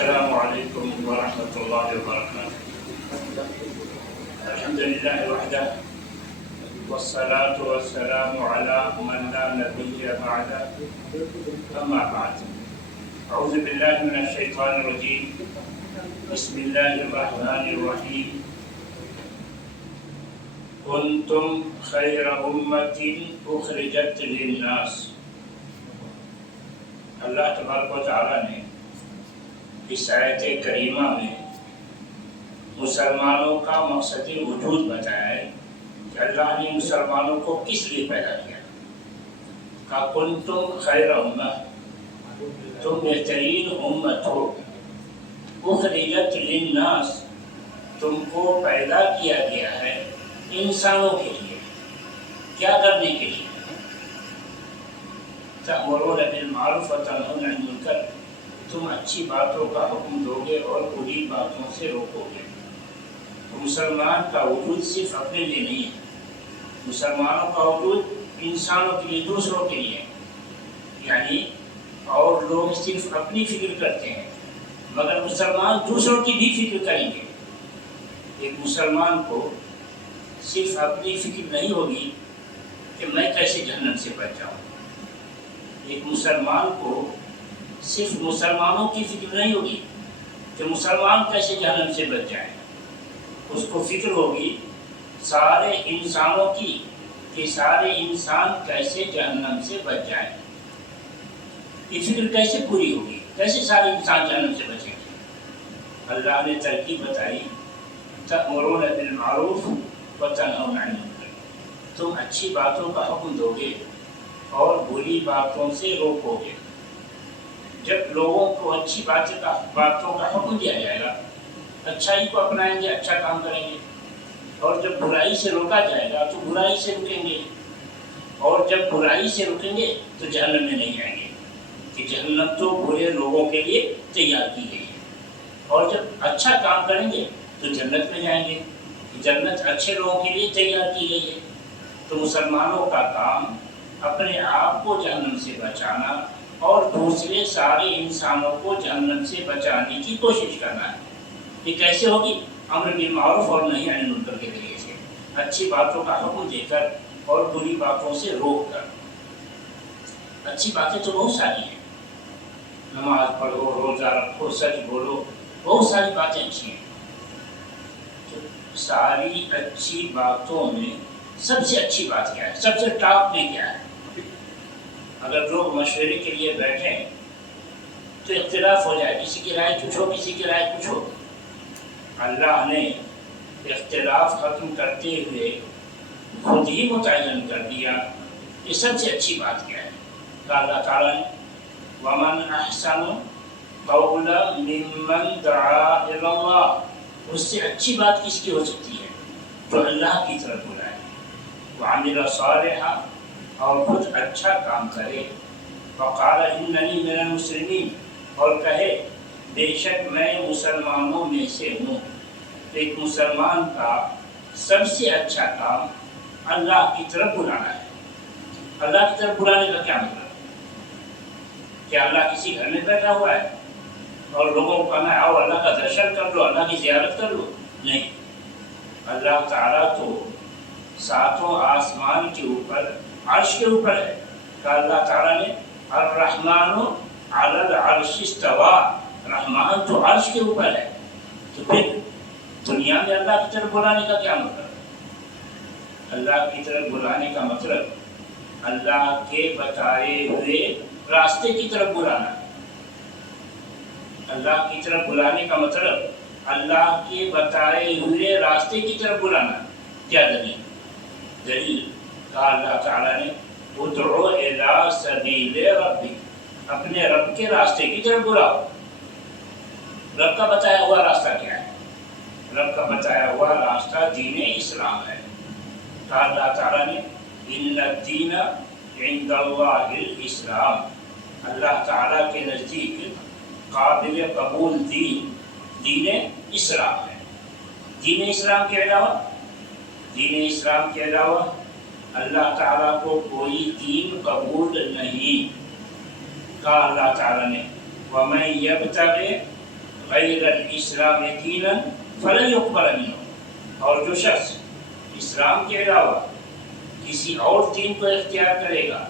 السلام علیکم ورحمۃ اللہ وبرکاتہ۔ الحمد للہ وحدہ والصلاة والسلام علی من لا نبی بعدہ، اما بعد۔ اعوذ باللہ من الشیطان الرجیم، بسم اللہ الرحمن الرحیم۔ کنتم خیر امۃ اخرجت للناس۔ اللہ تبارک و تعالیٰ نے اس آیت کریمہ میں مسلمانوں کا مقصد وجود بتایا ہے کہ اللہ نے مسلمانوں کو کس لیے پیدا کیا۔ کہ کنتم خیر امہ، تم بہترین امت ہو، اخرجت للناس، تم کو پیدا کیا گیا ہے انسانوں کے لیے۔ کیا کرنے کے لیے؟ تأمرون بالمعروف وتنہون عن المنکر، تم اچھی باتوں کا حکم دو گے اور بری باتوں سے روکو گے۔ تو مسلمان کا وجود صرف اپنے لیے نہیں ہے، مسلمانوں کا وجود انسانوں کے لیے، دوسروں کے لیے، یعنی اور لوگ صرف اپنی فکر کرتے ہیں مگر مسلمان دوسروں کی بھی فکر کریں گے۔ ایک مسلمان کو صرف اپنی فکر نہیں ہوگی کہ میں کیسے جہنم سے بچ جاؤں، ایک مسلمان کو صرف مسلمانوں کی فکر نہیں ہوگی کہ مسلمان کیسے جہنم سے بچ جائیں، اس کو فکر ہوگی سارے انسانوں کی کہ سارے انسان کیسے جہنم سے بچ جائیں۔ یہ فکر کیسے پوری ہوگی، کیسے سارے انسان جہنم سے بچیں گے؟ اللہ نے ترکیب بتائی، تأمرون بالمعروف وتنہون عن المنکر، تم اچھی باتوں کا حکم دو گے اور بری باتوں سے روکو گے۔ جب لوگوں کو اچھی باتوں کا حکم دیا جائے گا، اچھائی کو اپنائیں گے، اچھا کام کریں گے، اور جب برائی سے روکا جائے گا تو برائی سے رکیں گے، اور جب برائی سے رکیں گے تو جہنم میں نہیں جائیں گے، کہ جہنم تو برے لوگوں کے لیے تیار کی گئی ہے، اور جب اچھا کام کریں گے تو جنت میں جائیں گے، جنت اچھے لوگوں کے لیے تیار کی گئی ہے۔ تو مسلمانوں کا کام اپنے آپ کو جہنم سے بچانا اور دوسرے سارے انسانوں کو جہنم سے بچانے کی کوشش کرنا ہے۔ یہ کیسے ہوگی؟ امر بالمعروف اور نہی عن المنکر کے ذریعے سے، اچھی باتوں کا حکم دے کر اور بری باتوں سے روک کر۔ اچھی باتیں تو بہت ساری ہیں، نماز پڑھو، روزہ رکھو، سچ بولو، بہت ساری باتیں اچھی ہیں۔ تو ساری اچھی باتوں میں سب سے اچھی بات کیا ہے، سب سے ٹاپ میں کیا ہے؟ اگر لوگ مشورے کے لیے بیٹھیں تو اختلاف ہو جائے، کسی کی رائے کچھ ہو، کسی کی رائے کچھ ہو۔ اللہ نے اختلاف ختم کرتے ہوئے خود ہی متعین کر دیا کہ سب سے اچھی بات کیا ہے۔ کہ اللہ تعالیٰ نے وَمَنْ أَحْسَنُ قَوْلًا مِّمَّنْ دَعَا إِلَى اللَّهِ، اس سے اچھی بات کس کی ہو سکتی ہے؟ جو اللہ کی طرف بلائے، وَعَمِلَ صَالِحًا، اور خود اچھا کام کرے، وقال اننی من المسلمین، اور کہے بے شک میں مسلمانوں میں سے ہوں۔ ایک مسلمان کا سب سے اچھا کام اللہ کی طرف بلانا ہے۔ اللہ کی طرف بلانے کا کیا مطلب؟ کیا اللہ کسی گھر میں بیٹھا ہوا ہے اور لوگوں کو کہنا ہے آؤ اللہ کا درشن کر لو، اللہ کی زیارت کر لو؟ نہیں، اللہ تعالیٰ تو ساتوں آسمان کے اوپر عرش کے اوپر ہے۔ کہ اللہ تعالیٰ نے الرحمن علی العرش استویٰ، رحمان تو عرش کے اوپر ہے۔ تو پھر دنیا میں اللہ کی طرف بلانے کا کیا مطلب؟ اللہ کی طرف بلانے کا مطلب اللہ کے بتائے ہوئے راستے کی طرف بلانا۔ اللہ کی طرف بلانے کا مطلب اللہ کے بتائے ہوئے راستے کی طرف بلانا۔ کیا دلیل؟ دلیل کہا اللہ تعالیٰ نے ادعو الی سبیل ربک، اپنے رب کے راستے کی طرف بلاؤ۔ رب کا بتایا ہوا راستہ کیا ہے؟ رب کا بتایا ہوا راستہ دین اسلام ہے۔ کہا اللہ تعالیٰ نے ان الدین عند اللہ الاسلام، اللہ تعالیٰ کے نزدیک قابل قبول دین اسلام ہے۔ دین اسلام کے علاوہ اللہ تعالیٰ کو کوئی دین قبول نہیں۔ کہا اللہ تعالیٰ نے وَمَن يَبْتَغِ غیر الاسلام دینا فلن یقبل منہ، اور جو شخص اسلام کے علاوہ کسی اور دین کو اختیار کرے گا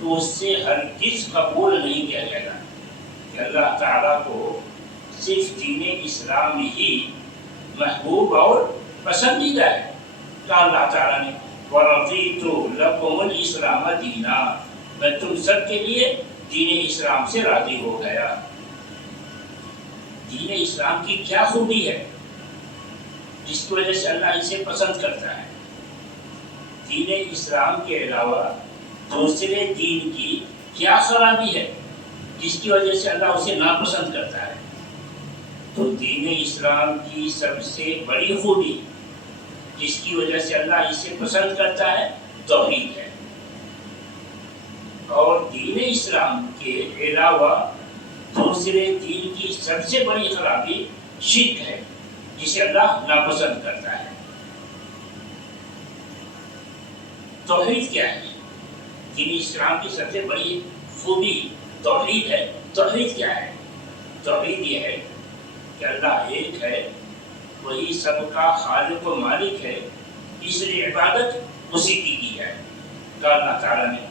تو اس سے ہرگز قبول نہیں کیا جائے گا۔ کہ اللہ تعالیٰ کو صرف دین اسلام ہی محبوب اور پسندیدہ ہے۔ کہا اللہ تعالیٰ نے وَرَضِيتُ لَكُمُ الْإِسْلَامَ دِينًا، میں تم سب کے لیے دین اسلام سے راضی ہو گیا۔ دین اسلام کی کیا خوبی ہے جس کی وجہ سے اللہ اسے پسند کرتا ہے؟ دین اسلام کے علاوہ دوسرے دین کی کیا خرابی ہے جس کی وجہ سے اللہ اسے ناپسند کرتا ہے؟ تو دین اسلام کی سب سے بڑی خوبی جس کی وجہ سے اللہ اسے پسند کرتا ہے توحید ہے، اور دین اسلام کے علاوہ دوسرے دین کی سب سے بڑی خرابی شرک ہے جسے اللہ ناپسند کرتا ہے۔ توحید کیا ہے؟ دین اسلام کی سب سے بڑی خوبی توحید ہے۔ توحید کیا ہے؟ توحید یہ ہے کہ اللہ ایک ہے، وہی سب کا خالق و مالک ہے، اس لیے عبادت اسی کی ہے۔ کہا اللہ تعالیٰ نے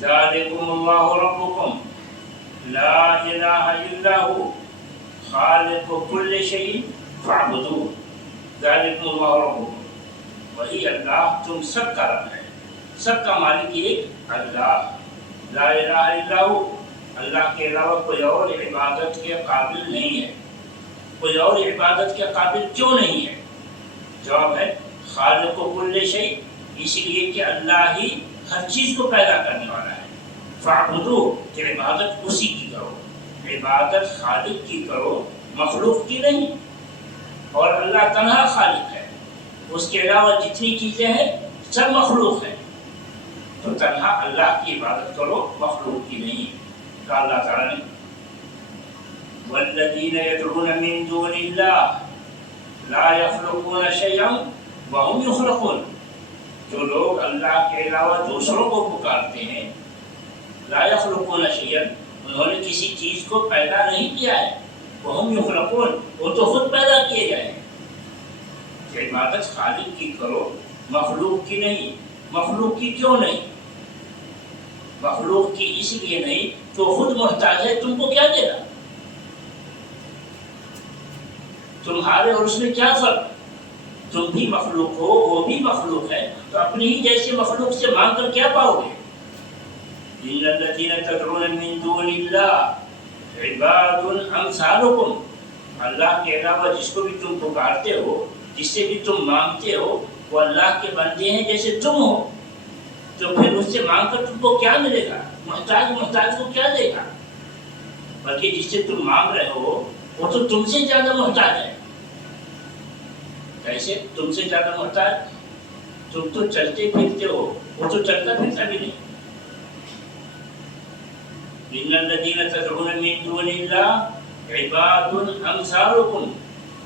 ذالکم اللہ ربکم لا الہ الا ہو خالق کل شیء فاعبدوہ، ذالکم اللہ ربکم، وہی اللہ تم سب کا رب ہے، سب کا مالک ایک اللہ، لا الہ الا ہو، اللہ کے علاوہ کوئی اور عبادت کے قابل نہیں ہے۔ کوئی اور عبادت کے قابل کیوں نہیں ہے؟ جواب ہے خالق کل شیء، اس لیے کہ اللہ ہی ہر چیز کو پیدا کرنے والا ہے۔ فاعبدوہ، کہ عبادت اسی کی کرو، عبادت خالق کی کرو، مخلوق کی نہیں۔ اور اللہ تنہا خالق ہے، اس کے علاوہ جتنی چیزیں ہیں سب مخلوق ہیں، تو تنہا اللہ کی عبادت کرو، مخلوق کی نہیں۔ کہا اللہ تعالیٰ نے والذین یدعون من دون اللہ لا یخلقون شیئا وهم یخلقون، جو لوگ اللہ کے علاوہ دوسروں کو پکارتے ہیں، لا یخلقون شیئا، انہوں نے کسی چیز کو پیدا نہیں کیا ہے، وهم یخلقون، وہ تو خود پیدا کیے گئے ہیں۔ کہ عبادت خالق کی کرو، مخلوق کی نہیں۔ مخلوق کی کیوں نہیں؟ مخلوق کی اس لیے نہیں تو خود محتاج ہے، تم کو کیا دے گا؟ تمہارے اور اس میں کیا فرق؟ تم بھی مخلوق ہو، وہ بھی مخلوق ہے، تو اپنی ہی جیسے مخلوق سے مانگ کر کیا پاؤ گے؟ ان الذین تدعون من دون اللہ عباد امثالکم، اللہ کے علاوہ جس کو بھی تم پکارتے ہو، جس سے بھی تم مانگتے ہو، وہ اللہ کے بندے ہیں جیسے تم ہو، تو پھر اس سے مانگ کر تم کو کیا ملے گا؟ محتاج کو کیا دے گا؟ بلکہ جس سے تم مانگ رہے ہو وہ تو تم سے زیادہ محتاج ہے۔ کیسے تم سے زیادہ محتاج؟ تم تو چلتے پھرتے ہو، وہ تو چلتا پھرتا بھی نہیں۔ ان الذین تدعون من دون اللہ عباد امثالکم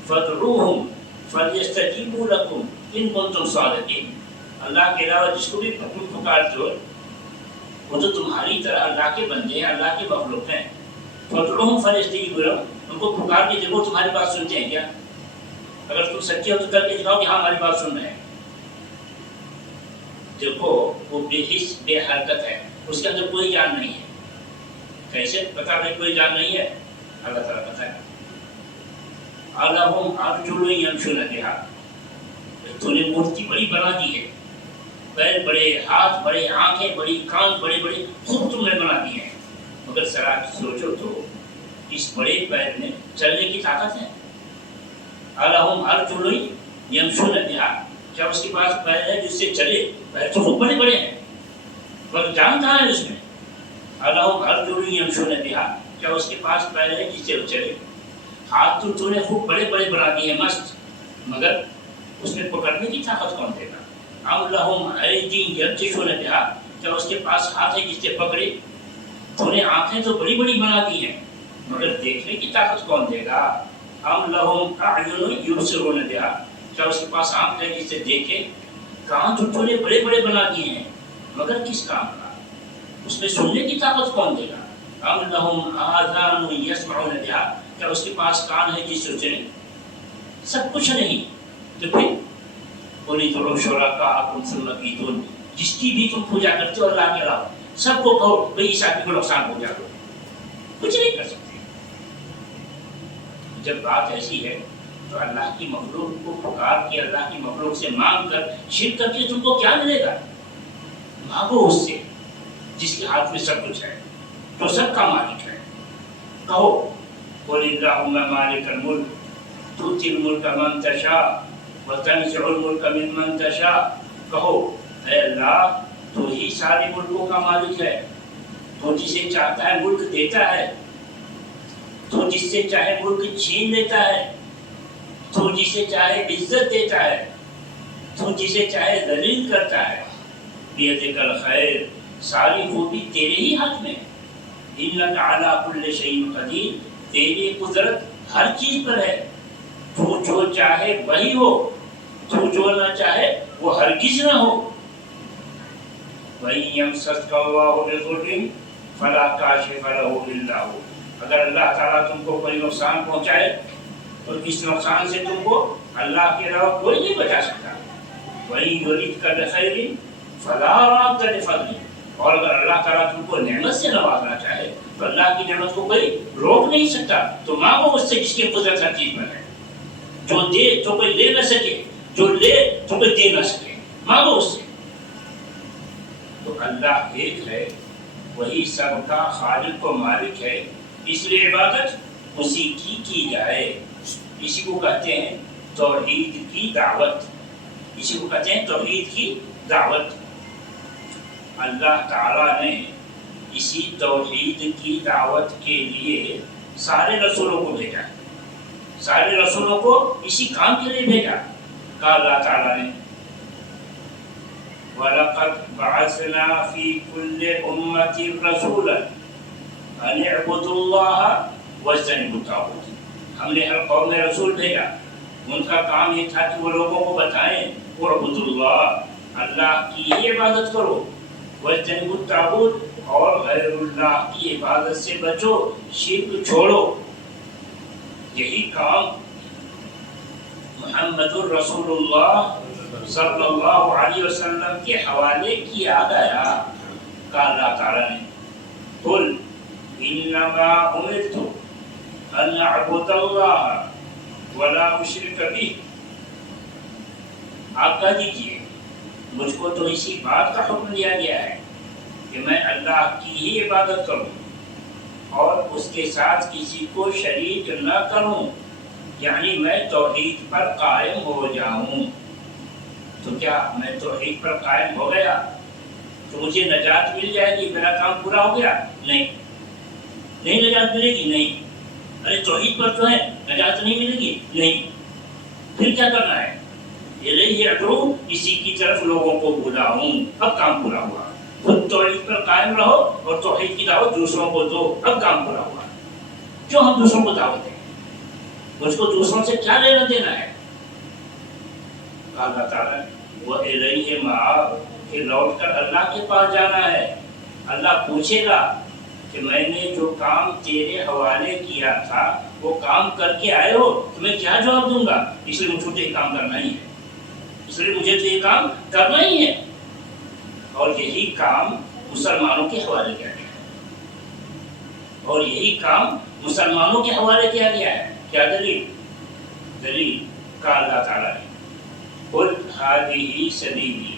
فادعوہم فلیستجیبوا لکم ان کنتم صادقین، اللہ کے علاوہ جس کو بھی تم پکارتے ہو وہ تو تمہاری طرح اللہ کے بندے ہیں، اللہ کے مخلوق ہیں۔ فادعوہم فلیستجیبوا لکم، ان کو پکار کے دیکھو تمہاری بات سنتے ہیں کیا؟ اگر تم سچے ہو تو کر کے دکھاؤ کہ ہاں ہماری بات سن رہے ہیں۔ دیکھو وہ بے حس بے حرکت ہے، اس کے اندر کوئی جان نہیں ہے۔ کیسے پتا نہیں کوئی جان نہیں ہے؟ اللہ تعالیٰ پتہ ہے۔ اَلَهُمْ أَرْجُلٌ يَمْشُونَ بِهَا، تو نے مورتی بڑی بنا دی ہے، پیر بڑے، ہاتھ بڑے، آنکھیں بڑی، کان بڑے بڑے، خوب تم نے بنا دی ہیں، مگر ذرا سوچو تو اس بڑے پیر میں چلنے کی طاقت ہے؟ اَلَهُمْ أَرْجُلٌ يَمْشُونَ بِهَا، کیا اس کے پاس پیر ہے جس سے چلے؟ پیر تو خوب بڑے بڑے ہیں، مگر جان کہاں ہے اس میں؟ اَلَهُمْ أَرْجُلٌ يَمْشُونَ بِهَا، کیا اس کے پاس پیر ہے جس سے وہ چلے؟ ہاتھ تو نے خوب بڑے بڑے بنا دیے مست، مگر اس میں پکڑنے کی طاقت کون دے گا؟ ام لہم ایدی یبطشون بہا، کیا اس کے پاس ہاتھ ہے جس سے پکڑے؟ تو نے آنکھیں تو بڑی بڑی بنا دی ہیں، مگر دیکھنے کی طاقت کون دے گا؟ ام لہم اعین یبصرون بہا، کیا اس کے پاس آنکھ ہے جس سے دیکھے؟ کان تو نے بڑے بڑے بنا دیے ہیں، مگر کس کام کا؟ اس میں سننے کی طاقت کون دے گا؟ ام لہم آذان یسمعون بہا، کیا اس کے پاس کان ہے جس سے سنے؟ سب کچھ نہیں تو پھر قل ادعوا شرکاءکم ثم کیدون، جس کی بھی تم پوجا کرتے ہو اللہ کے علاوہ سب کو کہو بھئی اس آدمی کو نقصان پہنچا دو، کچھ نہیں کر سکتے۔ جب بات ایسی ہے تو اللہ کی مخلوق کو پکار کے، اللہ کی مخلوق سے مانگ کر، شرک کر کے تم کو کیا ملے گا؟ مانگو اس سے جس کے ہاتھ میں سب کچھ ہے، جو سب کا مالک ہے۔ کہو قل اللہم مالک الملک تؤتی الملک من تشاء وتنزع الملک ممن تشاء، کہو اے اللہ تو ہی سارے ملکوں کا مالک ہے، تو جسے چاہتا ہے ملک دیتا ہے، تو جس سے چاہے ملک چھین لیتا ہے، تو جسے چاہے عزت دیتا ہے، تو جسے چاہے ذلیل کرتا ہے۔ بیدک الخیر، ساری خوبی تیرے ہی ہاتھ میں، انک علی کل شیء قدیر، تیری قدرت ہر چیز پر ہے، تو جو چاہے وہی ہو، تو جو نہ چاہے وہ ہرگز نہ ہو۔ وَإِن يَمْسَسْكَ اللَّهُ بِضُرٍّ فَلَا كَاشِفَ لَهُ إِلَّا هُوَ، اگر اللہ تعالیٰ تم کو کوئی نقصان پہنچائے تو اس نقصان سے تم کو اللہ کے علاوہ کوئی نہیں بچا سکتا۔ وَإِن يُرِدْكَ بِخَيْرٍ فَلَا رَادَّ لِفَضْلِهِ، اور اگر اللہ تعالیٰ تم کو نعمت سے نوازنا چاہے تو اللہ کی نعمت کو کوئی روک نہیں سکتا۔ تو مانگو اس سے جس کی قدرت ہر چیز پر ہے، جو دے تو کوئی لے نہ سکے، جو لے تو کوئی دے نہ سکے، مانگو اس سے۔ تو اللہ ایک ہے، وہی سب کا خالق و مالک ہے، اس لیے عبادت اسی کی جائے۔ اسی کو کہتے ہیں توحید کی دعوت، اسی کو کہتے ہیں توحید کی دعوت۔ اللہ تعالیٰ نے اسی توحید کی دعوت کے لیے سارے رسولوں کو بھیجا، سارے رسولوں کو اسی کام کے لیے بھیجا۔ کہا اللہ تعالیٰ نے وَلَقَدْ بَعَثْنَا فِي كُلِّ أُمَّةٍ رَسُولًا أَنِ اعْبُدُوا اللَّهَ وَاجْتَنِبُوا الطَّاغُوتَ، ہم نے ہر قوم میں رسول بھیجا، ان کا کام یہ تھا کہ وہ لوگوں کو بتائیں اعبدوا اللہ، اللہ کی ہی عبادت کرو، وَاجْتَنِبُوا الطَّاغُوتَ، اور غیر اللہ کی عبادت سے بچو، شرک چھوڑو۔ یہی کام محمد الرسول اللہ صلی اللہ علیہ وسلم کے حوالے کیا گیا۔ کہا اللہ تعالیٰ نے قل انما امرت ان اعبد اللہ ولا اشرک بہ، آپ کہہ دیجئے مجھ کو تو اسی بات کا حکم دیا گیا ہے کہ میں اللہ کی ہی عبادت کروں اور اس کے ساتھ کسی کو شریک نہ کروں، یعنی میں توحید پر قائم ہو جاؤں۔ تو کیا میں توحید پر قائم ہو گیا تو مجھے نجات مل جائے گی، میرا کام پورا ہو گیا؟ نہیں، نہیں نجات ملے گی، نہیں۔ ارے توحید پر تو ہے، نجات نہیں ملے گی، نہیں۔ پھر کیا کرنا ہے؟ الیہ ادعو، اسی کی طرف لوگوں کو بلاؤں، اب کام پورا ہوا۔ خود توحید پر قائم رہو اور توحید کی دعوت دوسروں کو دو، اب کام پورا ہوا۔ کیوں ہم دوسروں کو دعوت دیں؟ مجھ کو دوسروں سے کیا لینا دینا ہے؟ اللہ تعالیٰ وَإِلَيْهِ مَآبُ، کہ لوٹ کر اللہ کے پاس جانا ہے۔ اللہ پوچھے گا کہ میں نے جو کام تیرے حوالے کیا تھا وہ کام کر کے آئے ہو، تو میں کیا جواب دوں گا؟ اس لیے مجھے تو یہ کام کرنا ہی ہے، اس لیے مجھے تو یہ کام کرنا ہی ہے۔ اور یہی کام مسلمانوں کے حوالے کیا گیا ہے، اور یہی کام مسلمانوں کے حوالے کیا گیا ہے۔ کیا دلیل؟ دلیل کا اللہ تعالیٰ نے قل هذه سبیلی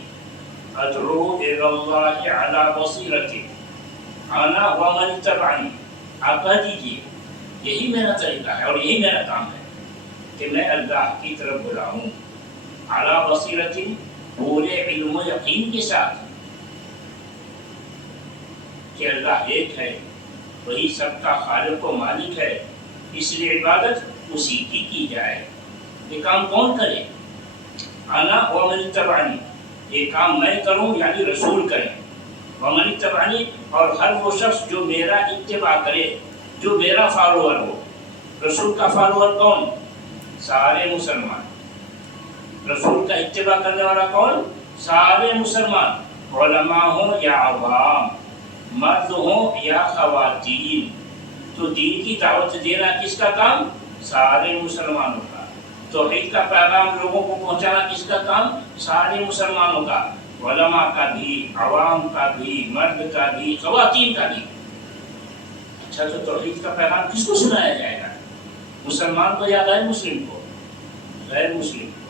ادعو الی اللہ علی بصیرۃ انا ومن اتبعنی، آپ کہہ دیجیے یہی میرا طریقہ ہے اور یہی میرا کام ہے کہ میں اللہ کی طرف بلاؤں، علی بصیرۃ، پورے علم و یقین کے ساتھ کہ اللہ ایک ہے، وہی سب کا خالق و مالک ہے، اس لیے عبادت اسی کی جائے۔ یہ کام کون کرے؟ انا ومن اتبعنی، یہ کام میں کروں یعنی رسول کریں، ومن اتبعنی، اور ہر وہ شخص جو میرا اتباع کرے، جو میرا فالوور ہو۔ رسول کا فالوور کون؟ سارے مسلمان۔ رسول کا اتباع کرنے والا کون؟ سارے مسلمان، علماء ہوں یا عوام، مرد ہوں یا خواتین، تو دین کی دعوت دینا کس کا کام؟ سارے مسلمانوں کا۔ توحید کا پیغام لوگوں کو پہنچانا کس کا کام؟ سارے مسلمانوں کا، علماء کا بھی، عوام کا بھی، مرد کا بھی، خواتین کا بھی۔ اچھا، تو توحید کا پیغام کس کو سنایا جائے گا؟ مسلمان کو یا غیر مسلم کو؟ غیر مسلم کو۔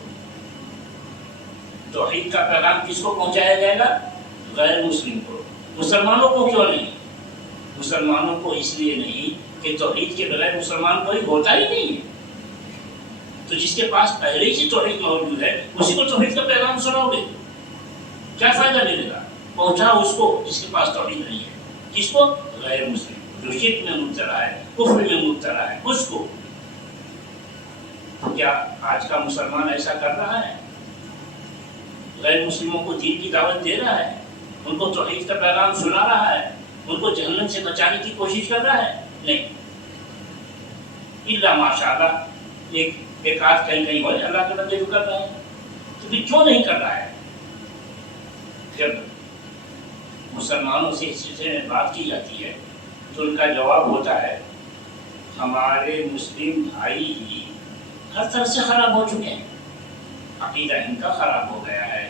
توحید کا پیغام کس کو پہنچایا جائے گا؟ غیر مسلم کو۔ مسلمانوں کو کیوں نہیں؟ مسلمانوں کو اس لیے نہیں کہ توحید کے بغیر مسلمان کوئی ہوتا ہی نہیں ہے۔ تو جس کے پاس پہلے ہی توحید موجود ہے اسی کو توحید کا پیغام سناؤ گے، کیا فائدہ ملے گا؟ پہنچاؤ اس کو جس کے پاس توحید نہیں ہے۔ کس کو؟ غیر مسلم، جو شرک میں مبتلا ہے، کفر میں مبتلا ہے، اس کو۔ کیا آج کا مسلمان ایسا کر رہا ہے؟ غیر مسلموں کو دین کی دعوت دے رہا ہے، ان کو توحید کا پیغام سنا رہا ہے، ان کو جہنم سے بچانے کی کوشش کر رہا ہے؟ نہیں، الا ماشاءاللہ ایک آدھ کہیں ہو اللہ کے بندے جو کر رہے ہیں۔ تو پھر کیوں نہیں کر رہا ہے؟ جب مسلمانوں سے اس سلسلے میں بات کی جاتی ہے تو ان کا جواب ہوتا ہے ہمارے مسلم بھائی ہی ہر طرح سے خراب ہو چکے ہیں، عقیدہ ان کا خراب ہو گیا ہے،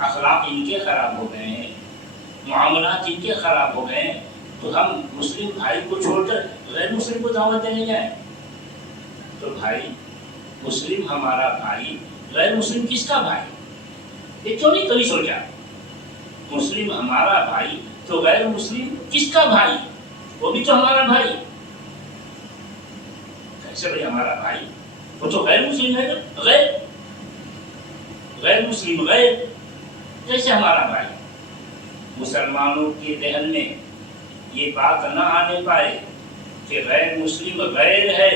اخلاق ان کے خراب ہو گئے ہیں، معاملات ان کے خراب ہو گئے ہیں، تو ہم مسلم بھائی کو چھوڑ کر غیر مسلم کو دعوت دینے جائیں؟ تو بھائی، مسلم ہمارا بھائی، غیر مسلم کس کا بھائی؟ یہ کیوں نہیں کبھی سوچا؟ مسلم ہمارا بھائی تو غیر مسلم کس کا بھائی؟ وہ بھی تو ہمارا بھائی۔ کیسے بھائی ہمارا بھائی؟ وہ تو غیر مسلم ہے نا، غیر مسلم، غیر کیسے ہمارا بھائی؟ مسلمانوں کے ذہن میں یہ بات نہ آنے پائے کہ غیر مسلم غیر ہے۔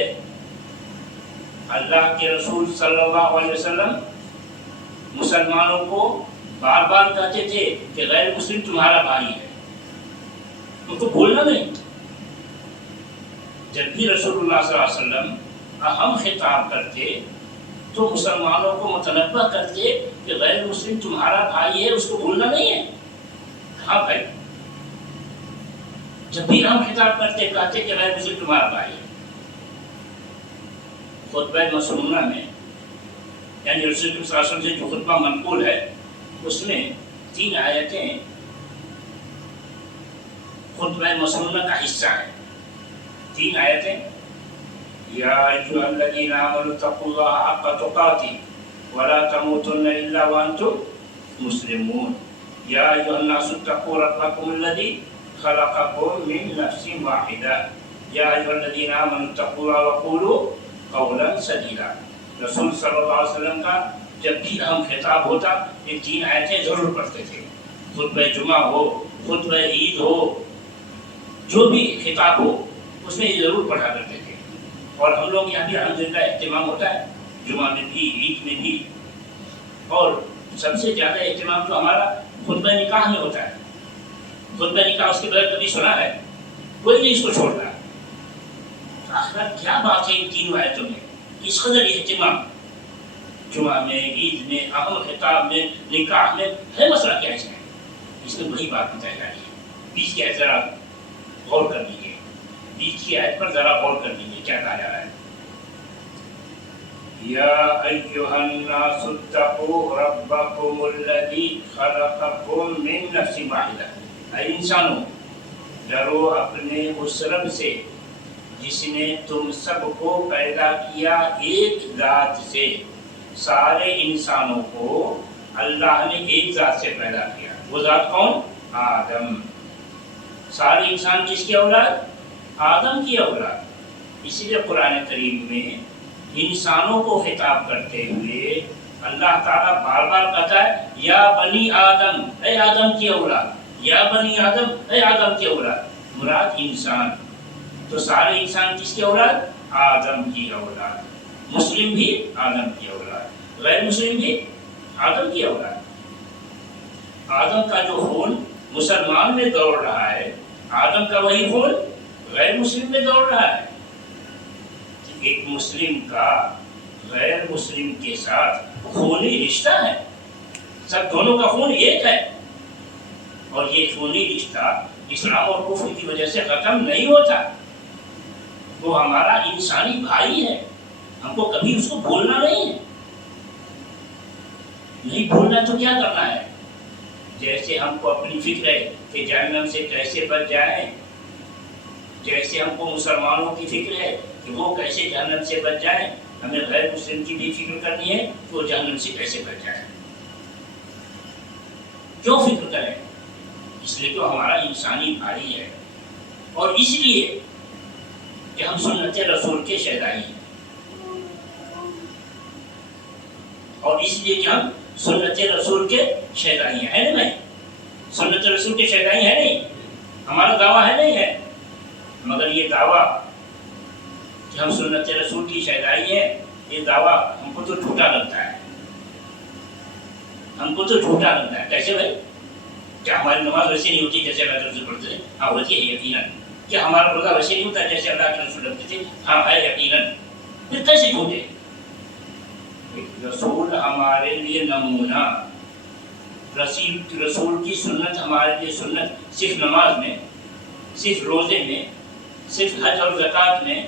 اللہ کے رسول صلی اللہ علیہ وسلم مسلمانوں کو بار بار کہتے تھے کہ غیر مسلم تمہارا بھائی ہے، ان کو بھولنا نہیں۔ جب بھی رسول اللہ صلی اللہ علیہ وسلم ہم خطاب کرتے تو مسلمانوں کو متنبہ کرتے کہ غیر مسلم تمہارا بھائی ہے، اس کو بھولنا نہیں ہے۔ ہاں بھائی، جب بھی ہم خطاب کرتے کہتے کہ غیر مسلم تمہارا بھائی ہے۔ خطبہ مسنونہ میں یعنی رسول اللہ صلی اللہ علیہ وسلم سے جو خطبہ منقول ہے اس میں 3 آیتیں خطبہ مسنونہ کا حصہ ہے۔ 3 آیتیں، یا ایھا الذین آمنوا اتقوا اللہ حق تقاتہ ولا تموتن الا وانتم مسلمون، یا ایھا الناس اتقوا ربکم الذی خلقکم من نفس واحدہ، یا ایھا الذین آمنوا اتقوا اللہ وقولوا قولا سدیدا۔ رسول صلی اللہ علیہ وسلم کا جب بھی ہم خطاب ہوتا یہ 3 آیتیں ضرور پڑھتے تھے۔ خطبہ جمعہ ہو، خطبہ عید ہو، جو بھی خطاب ہو اس میں یہ ضرور پڑھا کرتے تھے۔ اور ہم لوگ یہاں بھی الحمدللہ اہتمام ہوتا ہے، جمعہ میں بھی، عید میں بھی، اور سب سے زیادہ اہتمام تو ہمارا خطبہ نکاح میں ہوتا ہے۔ خطبہ نکاح اس کے بغیر کبھی سنا ہے؟ کوئی نہیں اس کو چھوڑتا۔ آخر کیا بات ہے ان 3 آیتوں میں، اس قدر اہتمام جمعہ میں، عید میں، اہم خطاب میں، نکاح میں، ہے مسئلہ کیا ہے؟ اس میں وہی بات بتائی جا رہی ہے۔ بیچ کی آیت ذرا غور کر لیجیے، بیچ کی آیت پر ذرا غور کر لیجیے کیا کہا جا رہا ہے۔ یا ایھا الناس اتقوا ربکم الذی خلقکم من نفس واحدہ، اے انسانوں ڈرو اپنے اس رب سے جس نے تم سب کو پیدا کیا ایک ذات سے۔ سارے انسانوں کو اللہ نے ایک ذات سے پیدا کیا، وہ ذات کون؟ آدم۔ سارے انسان کس کی اولاد؟ آدم کی اولاد۔ اسی لیے قرآن کریم میں انسانوں کو خطاب کرتے ہوئے اللہ تعالیٰ بار بار کہتا ہے یا بنی آدم، اے آدم کی اولاد، یا بنی آدم، اے آدم کی اولاد، مراد انسان۔ تو سارے انسان کس کی اولاد؟ آدم کی اولاد۔ مسلم بھی آدم کی اولاد، غیر مسلم بھی آدم کی اولاد۔ آدم کا جو خون مسلمان میں دوڑ رہا ہے، آدم کا وہی خون غیر مسلم میں دوڑ رہا ہے۔ ایک مسلم کا غیر مسلم کے ساتھ خونی رشتہ ہے، سب دونوں کا خون ایک ہے، اور یہ خونی رشتہ اسلام اور کفر کی وجہ سے ختم نہیں ہوتا. وہ ہمارا انسانی بھائی ہے, ہم کو کبھی اس کو بھولنا نہیں ہے. نہیں بھولنا تو کیا کرنا ہے؟ جیسے ہم کو اپنی فکر ہے کہ جہنم سے کیسے بچ جائیں, جیسے ہم کو مسلمانوں کی فکر ہے کہ وہ کیسے جہنم سے بچ جائیں, ہمیں غیر مسلم کی بھی فکر کرنی ہے کہ وہ جہنم سے کیسے بچ جائیں. کیوں فکر کریں؟ اس لیے کہ ہمارا انسانی بھائی ہے, اور اس لیے کہ ہم سنت رسول کے شیدائی ہیں, اور اس لیے کہ ہم سنت رسول کے شیدائی ہیں. نا بھائی, سنت رسول کے شیدائی ہے نہیں, ہمارا دعویٰ ہے نہیں ہے, مگر یہ دعویٰ کہ ہم سنت رسول کی شیدائی ہیں, یہ دعویٰ ہم کو تو جھوٹا لگتا ہے. ہم کو تو جھوٹا لگتا ہے. کیسے بھائی؟ کیا ہماری نماز ویسے نہیں ہوتی جیسے اللہ کے رسول پڑھتے تھے؟ ہاں ہوتی ہے یقیناً. کیا ہمارا روزہ ویسے نہیں ہوتا جیسے اللہ کے رسول رکھتے تھے؟ ہاں ہے یقیناً. پھر کیسے جھوٹے؟ رسول ہمارے لیے نمونہ, رسول کی سنت ہمارے لیے سنت. صرف نماز میں, صرف روزے میں, صرف حج اور زکوٰۃ میں,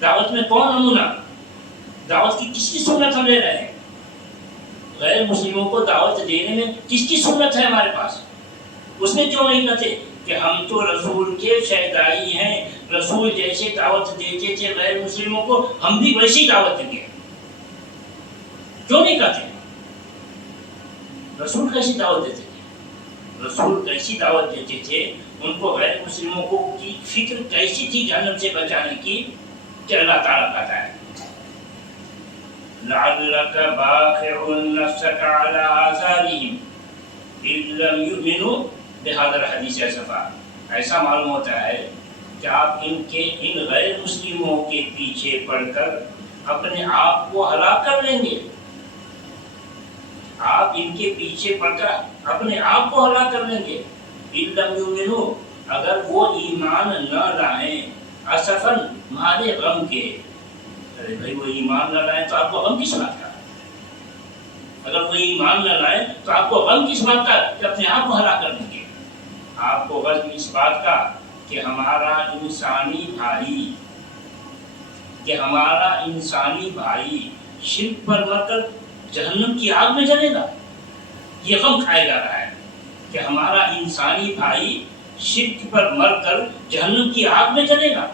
دعوت میں کون نمونہ؟ دعوت کی کس کی سنت ہم لے رہے ہیں؟ غیر مسلموں کو دعوت دینے میں کس کی سنت ہے ہمارے پاس؟ اس میں کیوں نہیں کہتے کہ ہم تو رسول کے شیدائی ہیں, رسول جیسے دعوت دیتے تھے غیر مسلموں کو, ہم بھی ویسی دعوت دیں گے؟ کیوں نہیں کہتے؟ رسول کیسی دعوت دیتے تھے؟ رسول کیسی دعوت دیتے تھے؟ ان کو غیر مسلموں کو کی فکر کیسی تھی جہنم سے بچانے کی کہ اللہ تعالیٰ کہتا ہے لَعَلَّكَ بَاخِعٌ نَفْسَكَ عَلَىٰ آثَارِهِمْ إِن لَّمْ يُؤْمِنُوا بِهَٰذَا الْحَدِيثِ أَسَفًا. ایسا معلوم ہوتا ہے کہ آپ ان غیر مسلموں کے پیچھے پڑ کر اپنے آپ کو ہلاک کر لیں گے. آپ ان کے پیچھے پڑ کر اپنے آپ کو ہلاک کر لیں گے. إِن لَّمْ يُؤْمِنُوا, اگر وہ ایمان نہ لائیں, اسفن مارے غم کے. ارے بھائی وہ ایمان نہ لائیں تو آپ کو غم کس بات کا؟ اگر وہ ایمان نہ لائیں تو آپ کو غم کس بات کا کہ اپنے آپ کو ہلاک کر دیں گے؟ آپ کو غم اس بات کا کہ ہمارا انسانی بھائی شرک پر مر کر جہنم کی آگ میں جلے گا. یہ غم کھایا جا رہا ہے کہ ہمارا انسانی بھائی شرک پر مر کر جہنم کی آگ میں جلے گا.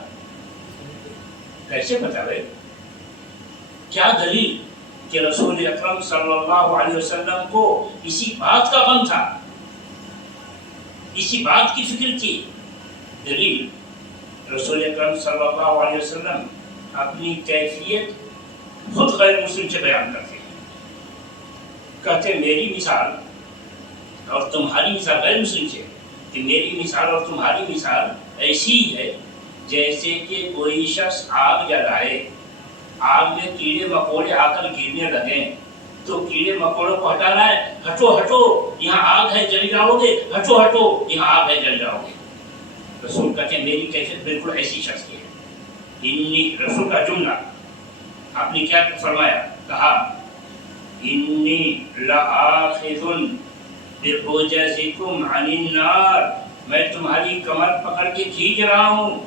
کیسے پتا ہے؟ کیا دلیل کہ رسول اکرم صلی اللہ علیہ وسلم کو اسی بات کا غم تھا, اسی بات کی فکر تھی. دلیل, رسول اکرم صلی اللہ علیہ وسلم اپنی کیفیت خود غیر مسلم سے بیان کرتے ہیں. کہتے ہیں میری مثال اور تمہاری مثال غیر مسلم سے, کہ میری مثال اور تمہاری مثال ایسی ہی ہے جیسے کہ کوئی شخص آگ جلائے, آگ میں کیڑے مکوڑے آ کر گرنے لگیں تو کیڑے مکوڑوں کو ہٹانا ہے, ہٹو ہٹو یہاں آگ ہے جل جاؤ گے, ہٹو ہٹو یہاں آگ ہے جل جاؤ گے. رسول کہتے ہیں میری کیفیت بالکل ایسی شخص کی ہے. رسول کا جملہ آپ نے کیا فرمایا؟ کہا انی لآخذ بحجزکم عن النار, میں تمہاری کمر پکڑ کے کھینچ رہا ہوں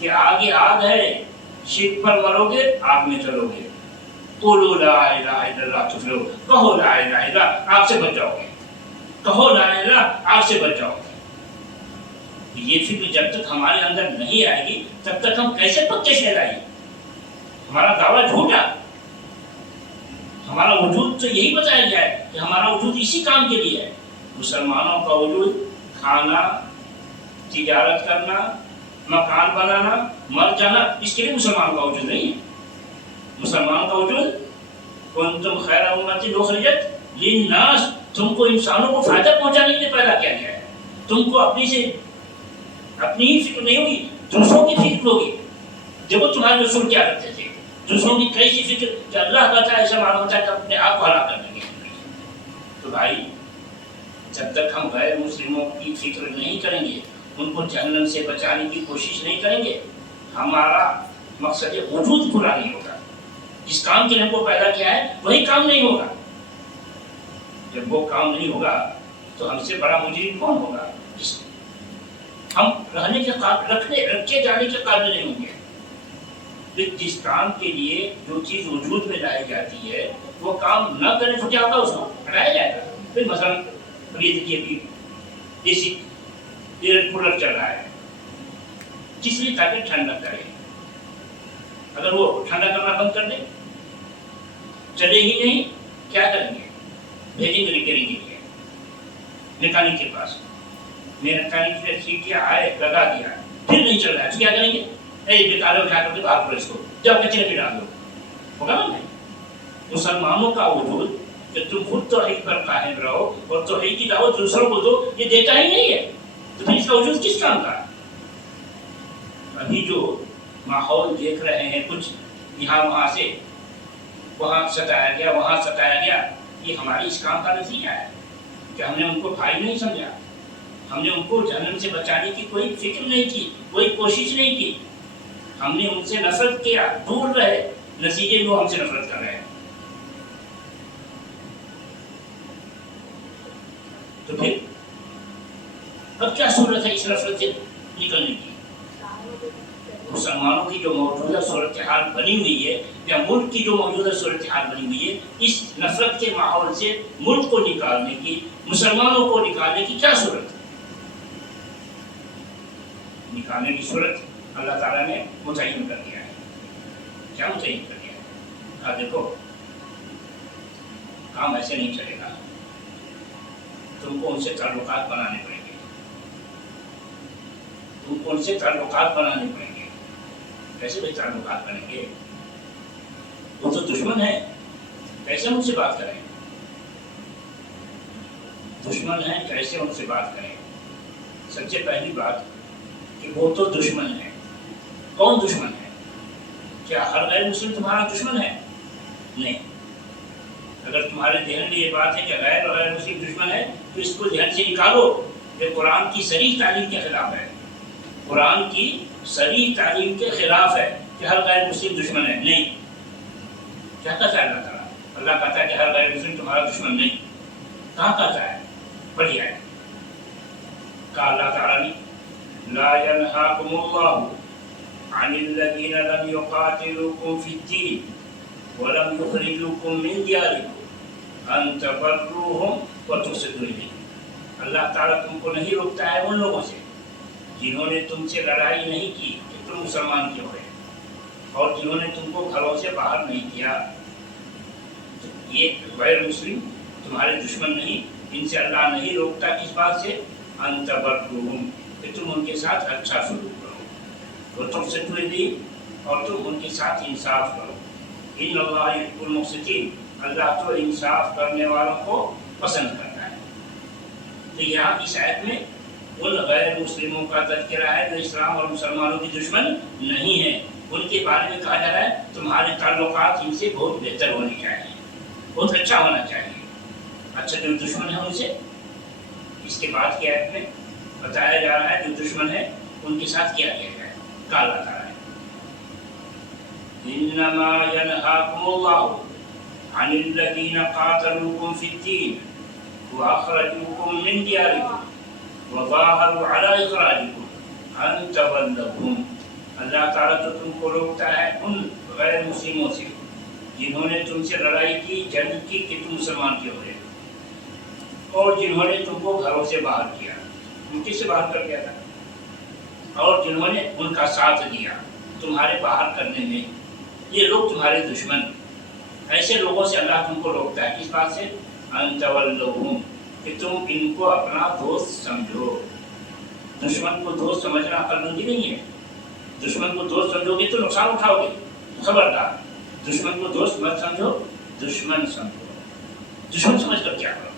کہ آگے آگ ہے, شرک پر مرو گے آگ میں چلو گے. قولوا لا الہ الا اللہ تفلحوا, کہو لا الہ الا اللہ آگ سے بچ جاؤ گے, کہو لا الہ الا اللہ آگ سے بچ جاؤ گے. یہ فکر جب تک ہمارے اندر نہیں آئے گی تب تک ہم کیسے پکے شہدائی؟ ہمارا دعویٰ جھوٹا. ہمارا وجود تو یہی بتایا گیا ہے کہ ہمارا وجود اسی کام کے لیے ہے. مسلمانوں کا وجود کھانا, تجارت کرنا, مکان بنانا, مر جانا, اس کے لیے مسلمانوں کا وجود نہیں ہے. مسلمانوں کا وجود کنتم خیر امت اخرجت للناس, تم کو انسانوں کو فائدہ پہنچانے کے لیے پیدا کیا گیا ہے. تم کو اپنی ہی فکر نہیں ہوگی, دوسروں کی فکر ہوگی. دیکھو تمہارے رسول کیا کرتے تھے, دوسروں کی کیسی فکر کہ اللہ کہتا ہے ایسا معلوم ہوتا ہے کہ اپنے آپ کو ہلاک کر دیں گے. تو بھائی جب تک ہم غیر مسلموں کی فکر نہیں کریں گے, ان کو جہنم سے بچانے کی کوشش نہیں کریں گے, ہمارا مقصد وجود پورا نہیں ہوگا. جس کام کے لیے ہم کو پیدا کیا ہے وہی کام نہیں ہوگا. جب وہ کام نہیں ہوگا تو ہم سے بڑا مجرم کون ہوگا؟ ہم رہنے کے رکھے جانے کے قابل نہیں ہوں گے. جس کام کے لیے جو چیز وجود میں لائی جاتی ہے وہ کام نہ کرے تو کیا ہوگا؟ اس کو ہٹایا جائے گا. پھر مثلاً ابھی اسی ایئر کولر چل رہا ہے کس لیے؟ تاکہ ٹھنڈا کرے. اگر وہ ٹھنڈا کرنا بند کر دے، چلے ہی نہیں، کیا کریں گے؟ بھیجیں گے ریپیئرنگ کے لیے میکینک کے پاس. میکینک نے ٹھیک کیا، آئے، لگا دیا، پھر نہیں چل رہا ہے تو کیا کریں گے؟ بیکارے اٹھا کر کے باہر کرو اس کو، جب کچرے پہ ڈال دو. ہوگا نا نہیں؟ مسلمانوں کا وجود کہ تم خود توحید پر قائم رہو اور توحید کی دعوت دوسروں کو دو، یہ دیتا ہی نہیں ہے، تو پھر اس کا وجود کس کام کا؟ ابھی جو ماحول دیکھ رہے ہیں کچھ یہاں وہاں سے وہاں ستایا گیا، وہاں ستایا گیا، یہ ہماری اس کام کا نتیجہ ہے کہ ہم نے ان کو بھائی نہیں سمجھا، ہم نے ان کو جہنم سے بچانے کی کوئی فکر نہیں کی، کوئی کوشش نہیں کی. ہم نے ان سے نفرت کیا، دور رہے، نتیجے میں وہ ہم سے نفرت کر رہے ہیں. تو پھر اب کیا صورت ہے اس نفرت سے نکلنے کی؟ مسلمانوں کی جو موجودہ صورتحال بنی ہوئی ہے یا ملک کی جو موجودہ صورتحال بنی ہوئی ہے، اس نفرت کے ماحول سے ملک کو نکالنے کی، مسلمانوں کو نکالنے کی کیا صورت ہے؟ نکالنے کی صورت اللہ تعالیٰ نے متعین کر دیا ہے. کیا متعین کر دیا ہے؟ دیکھو کام ایسے نہیں چلے گا، تم کو ان سے تعلقات بنانے پڑیں گے، تم کو ان سے تعلقات بنانے پڑیں گے. کیسے بھی تعلقات بنیں گے؟ وہ تو دشمن ہے، کیسے ان سے بات کریں؟ دشمن ہے، کیسے ان سے بات کریں؟ سب سے پہلی بات کہ وہ تو دشمن ہے. کون دشمن ہے؟ کیا ہر غیر مسلم تمہارا دشمن ہے؟ نہیں. اگر تمہارے ذہن میں یہ بات ہے کہ غیر مسلم دشمن ہے تو اس کو ذہن سے نکالو. یہ قرآن کی صریح تعلیم کے خلاف ہے، قرآن کی صریح تعلیم کے خلاف ہے کہ ہر غیر مسلم دشمن ہے. نہیں. کیا کہتا ہے اللہ تعالیٰ؟ اللہ کہتا ہے کہ ہر غیر مسلم تمہارا دشمن نہیں. کہاں کہتا ہے؟ پڑھیے. کہا اللہ تعالیٰ نے لا ينهاكم الله عن الذين لم يقاتلوكم في الدين ولم يخرجوكم من دياركم ان تبروهم وتقسطوا اليهم. اللہ تعالیٰ تم کو نہیں روکتا ہے ان لوگوں سے جنہوں نے تم سے لڑائی نہیں کی کہ تم مسلمان کیوں ہوئے، اور جنہوں نے تم کو گھروں سے باہر نہیں کیا. یہ غیر مسلم تمہارے دشمن نہیں، ان سے اللہ نہیں روکتا کس بات سے؟ ان تبروهم، کہ تم ان کے ساتھ اچھا سلوک کرو، وتقسطوا الیہم، اور تم ان کے ساتھ انصاف کرو. ان اللہ یحب المقسطین، اللہ تو انصاف کرنے والوں کو پسند کرتا ہے. تو یہاں اس آیت میں ان غیر مسلموں کا تذکرہ ہے جو اسلام اور مسلمانوں کی دشمن نہیں ہیں. ان کے بارے میں کہا جا رہا ہے تمہارے تعلقات ان سے بہت بہتر ہونے چاہیے، بہت اچھا ہونا چاہیے. اچھا جو دشمن ہے ان سے اس کے بعد کی آیت میں بتایا جا رہا ہے جو دشمن ہے ان کے ساتھ کیا کیا جائے. کہا اللہ تعالیٰ ہے انما ينهاكم الله عن الذين قاتلوكم في الدين واخرجوكم من دياركم وظاهروا على اخراجكم ان تولوهم. اللہ تعالیٰ تو تم کو روکتا ہے ان غیر مسلموں سے جنہوں نے تم سے لڑائی کی، جنگ کی کہ تم مسلمان کیوں ہوئے، اور جنہوں نے تم کو گھروں سے باہر کیا، ملک سے باہر کر دیا تھا، اور جنہوں نے ان کا ساتھ دیا تمہارے باہر کرنے میں. یہ لوگ تمہارے دشمن. ایسے لوگوں سے اللہ تم کو روکتا ہے کس بات سے؟ ان تولوہم، کہ تم ان کو اپنا دوست سمجھو. دشمن کو دوست سمجھنا عقل مندی نہیں ہے. دشمن کو دوست سمجھو گے تو نقصان اٹھاؤ گے. خبردار، دشمن کو دوست مت سمجھو، دشمن سمجھو. دشمن سمجھ کر کیا کرو؟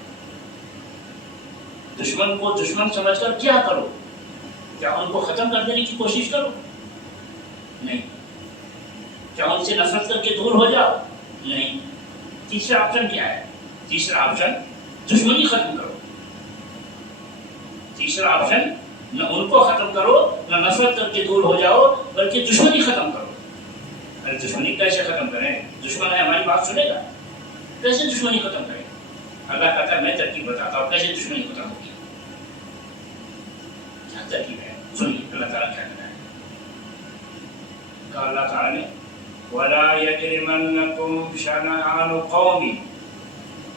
دشمن کو دشمن سمجھ کر کیا کرو؟ کیا ان کو ختم کر دینے کی کوشش کرو؟ نہیں. کیا ان سے نفرت کر کے دور ہو جاؤ؟ نہیں. تیسرا آپشن کیا ہے؟ تیسرا آپشن دشمنی ختم کرو. تیسرا آپشن نہ ان کو ختم کرو، نہ نفرت کر کے دور ہو جاؤ، بلکہ دشمنی ختم کرو. ارے دشمنی کیسے ختم کریں؟ دشمن ہے ہماری بات سنے گا، کیسے دشمنی ختم کریں؟ اللہ کہتا ہے میں ترکیب بتاتا ہوں کیسے دشمنی ختم ہوگی. کیا ترکیب ہے؟ سنیے اللہ تعالیٰ کیا کہتا ہے. کہا اللہ تعالیٰ نے وَلَا يَجْرِمَنَّكُمْ شَنَآنُ قَوْمٍ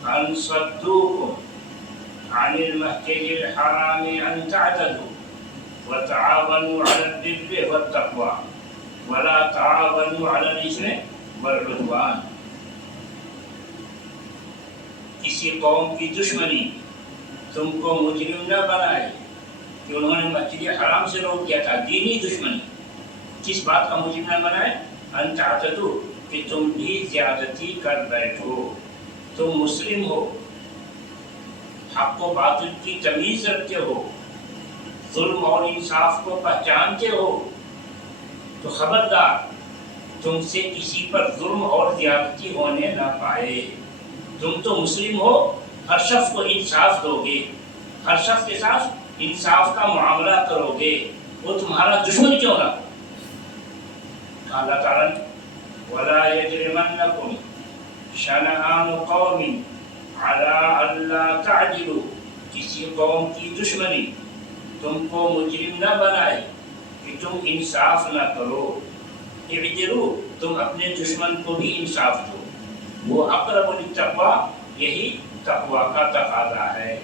أَن صَدُّوكُمْ عَنِ الْمَسْجِدِ الْحَرَامِ أَن تَعْتَدُوا وَتَعَاوَنُوا عَلَى الْبِرِّ وَالتَّقْوَىٰ وَلَا تَعَاوَنُوا عَلَى الْإِثْمِ وَالْعُدْوَانِ. کسی قوم کی دشمنی تم کو مجرم نہ بنائے کہ انہوں نے مسجد حرام سے روک دیا تھا. دینی دشمنی کس بات کا مجرم نہ بنائے؟ ان تعتدوا کہ تم بھی زیادتی کر بیٹھو. تم مسلم ہو، حق و باطل کی تمیز رکھتے ہو، ظلم اور انصاف کو پہچانتے ہو، تو خبردار تم سے کسی پر ظلم اور زیادتی ہونے نہ پائے. تم تو مسلم ہو، ہر شخص کو انصاف دو گے، ہر شخص کے ساتھ انصاف کا معاملہ کرو گے، وہ تمہارا دشمن کیوں نہ ہو. اللہ تعالیٰ نے وَلَا يَجْرِمَنَّكُمْ شَنَآنُ قَوْمٍ عَلَىٰ أَلَّا تَعْدِلُوا کسی قوم کی دشمنی تم کو مجرم نہ بنائے کہ تم انصاف نہ کرو. اعدلوا تم اپنے دشمن کو بھی انصاف دو. وہ اقرب للتقویٰ یہی تقویٰ کا تقاضا ہے.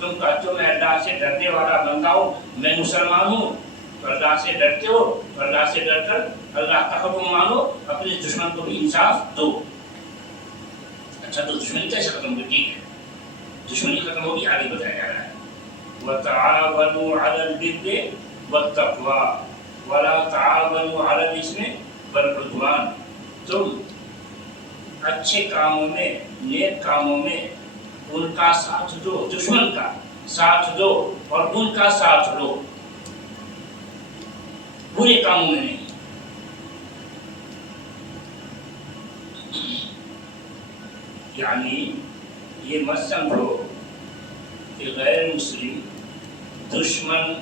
تم کہتے ہو میں اللہ سے ڈرنے والا بندہ ہوں، میں مسلمان ہوں، تو اللہ سے ڈرتے ہو تو اللہ سے ڈر کر اللہ کا حکم مانو، اپنے دشمن کو بھی انصاف دو. اچھا تو دشمنی کیسے ختم ہوگی؟ ٹھیک ہے دشمنی ختم ہوگی، آگے بتایا جا رہا ہے وَتَعَاوَنُوا عَلَى الْبِرِّ وَالتَّقْوَىٰ وَلَا تَعَاوَنُوا عَلَى الْإِثْمِ وَالْعُدْوَانِ. تم اچھے کاموں میں، نیک کاموں میں ان کا ساتھ دو، دشمن کا ساتھ دو اور ان کا ساتھ لو، برے کاموں میں نہیں. یعنی یہ مت سمجھو کہ غیر مسلم دشمن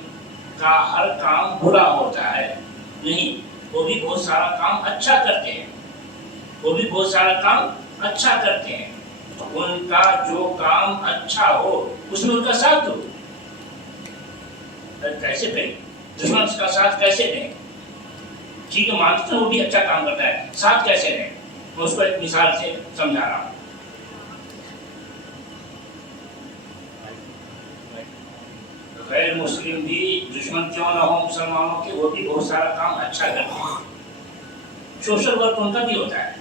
کا ہر کام برا ہوتا ہے. نہیں، وہ بھی بہت سارا کام اچھا کرتے ہیں، وہ بھی بہت سارا کام اچھا کرتے ہیں. ان کا جو کام اچھا ہو اس میں ان کا ساتھ دو. کیسے دیں؟ دشمن کا ساتھ کیسے دیں؟ ٹھیک ہے مانتے ہیں وہ بھی اچھا کام کرتا ہے، ساتھ کیسے دیں؟ میں اس کو ایک مثال سے سمجھا رہا ہوں. غیر مسلم بھی دشمن کیوں نہ ہو مسلمانوں کے، وہ بھی بہت سارا کام اچھا کرتے ہیں. سوشل ورک ان کا بھی ہوتا ہے،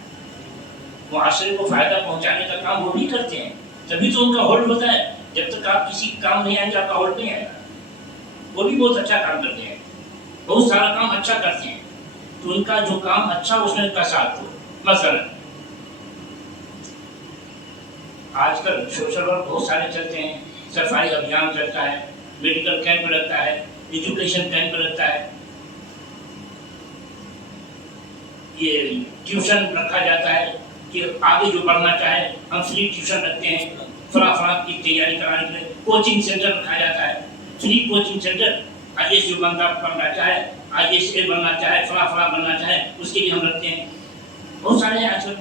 معاشرے کو فائدہ پہنچانے کا کام وہ بھی کرتے ہیں. تبھی تو ان کا ہولڈ ہوتا ہے. جب تک آپ کسی کام نہیں آئیں گے آپ کا ہولڈ نہیں آئے گا. وہ بھی بہت اچھا کام کرتے ہیں، بہت سارا کام اچھا کرتے ہیں، تو ان کا جو کام اچھا اس میں ان کا ساتھ دو. مثلا آج کل سوشل ورک بہت سارے چلتے ہیں، صفائی ابھیان چلتا ہے، میڈیکل کیمپ لگتا ہے، ایجوکیشن کیمپ لگتا ہے، یہ ٹیوشن رکھا جاتا ہے کہ آگے جو پڑھنا چاہے ہم فری ٹیوشن رکھتے ہیں، فلاں کی تیاری کرانے کے لیے کوچنگ سینٹر رکھا جاتا ہے، free coaching centre. I S جو بندہ پڑھنا چاہے، آئی ایس اے بننا چاہے، فلاں بننا چاہے، اس کے لیے ہم رکھتے ہیں. بہت سارے ہیں آج کل.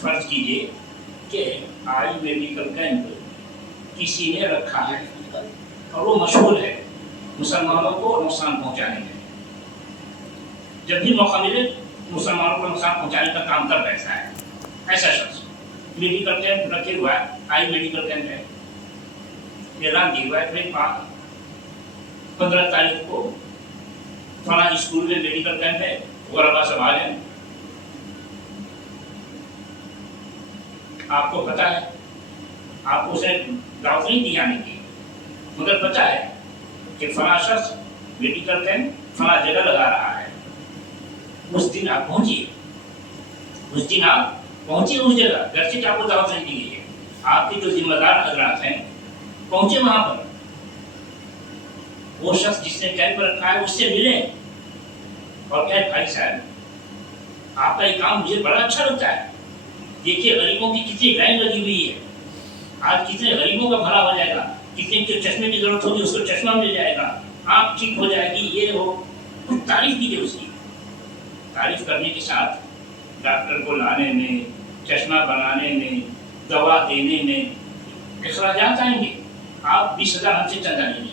فرض کیجیے کہ آئی میڈیکل کیمپ کسی نے رکھا ہے اور وہ مشہور ہے مسلمانوں کو نقصان پہنچانے میں. جب بھی موقع ملے مسلمانوں کو نقصان پہنچانے کا کام کر بیٹھتا ہے. ایسا شخص میڈیکل کیمپ رکھے ہوا ہے، آئی میڈیکل کیمپ ہے، اعلان دیا ہوا ہے کہ 15 تاریخ کو فلاں اسکول میں میڈیکل کیمپ ہے، غربا سب آ جائیں. آپ کو پتا ہے، آپ کو اسے دعوت نہیں دی جانے کی، مگر پتا ہے کہ فلاں شخص میڈیکل کیمپ فلاں جگہ لگا رہا ہے. اس دن آپ پہنچیے، اس دن آپ پہنچے اس جگہ. گھر سے آپ کو دعوت نہیں دی گئی ہے، آپ کے جو ذمہ دار حضرات ہیں پہنچے وہاں پر. وہ شخص جس نے کیمپ رکھا ہے اس سے ملیں اور کہے بھائی صاحب آپ کا یہ کام مجھے بڑا اچھا لگتا ہے. دیکھیے غریبوں کی کتنی لائن لگی ہوئی ہے، آج کتنے غریبوں کا بھلا ہو جائے گا، کتنے کے چشمے کی ضرورت ہوگی اس کو چشمہ مل جائے گا، آنکھ ٹھیک ہو جائے گی. یہ ہو کچھ تعریف کیجیے. اس کی تعریف کرنے کے ساتھ ڈاکٹر کو لانے میں، چشمہ بنانے میں، دوا دینے میں اخراجات آئیں گے. آپ 20,000 ہم سے چندہ لے لیجیے.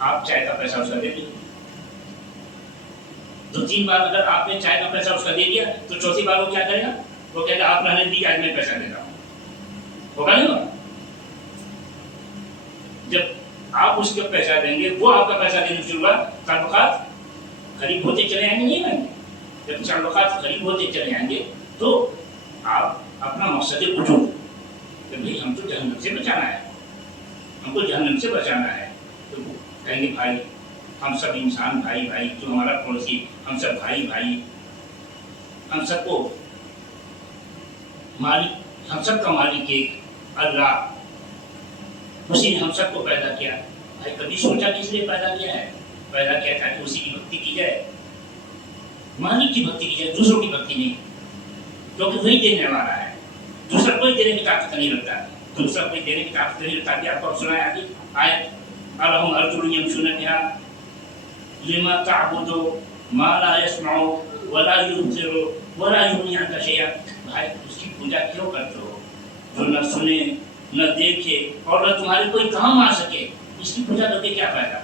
آپ چائے کا پیسہ اس کا دے دیں. 2-3 بار اگر آپ نے چائے کا پیسہ اس کا دے دیا تو چوتھی بار وہ کیا کرے گا؟ وہ کہے گا آپ رہنے دیجیے آج میں پیسہ دیتا ہوں. ہوگا نہیں ہوگا؟ جب آپ اس کو پیسہ دیں گے وہ آپ کا پیسہ دینے شروع ہوا، تعلقات قریب ہوتے چلے آئیں گے. نہیں آئیں گے؟ جب تعلقات قریب ہوتے چلے آئیں گے تو آپ اپنا مقصد وجود کہ بھائی ہم تو جہنم سے بچانا ہے، ہم کو جہنم سے بچانا ہے، تو کہیں گے بھائی ہم سب انسان بھائی بھائی، تو ہمارا پڑوسی ہم سب بھائی بھائی، ہم سب کو مالک، ہم سب کا مالک ایک اللہ، اسی نے ہم سب کو پیدا کیا. بھائی کبھی سوچا کس لیے پیدا کیا ہے؟ پیدا کیا تھا کہ اسی کی بھکتی کی جائے، مالک کی بھکتی کی جائے، دوسروں کی بھکتی نہیں، کیونکہ وہی دینے والا ہے. دوسرا کوئی دینے کی طاقت نہیں رکھتا، دوسرا کوئی دینے کی طاقت نہیں رکھتا. کہ آپ کو سنا ہے آگے آیت الہم ارجل یمشون بہا لما تعبد ما لا يسمع ولا يبصر ولا یغنی عنک شیئا. بھائی اس کی پوجا کیوں کرتے ہو جو نہ سنے نہ دیکھے اور نہ تمہارے کوئی کام آ سکے؟ اس کی پوجا کر کے کیا فائدہ؟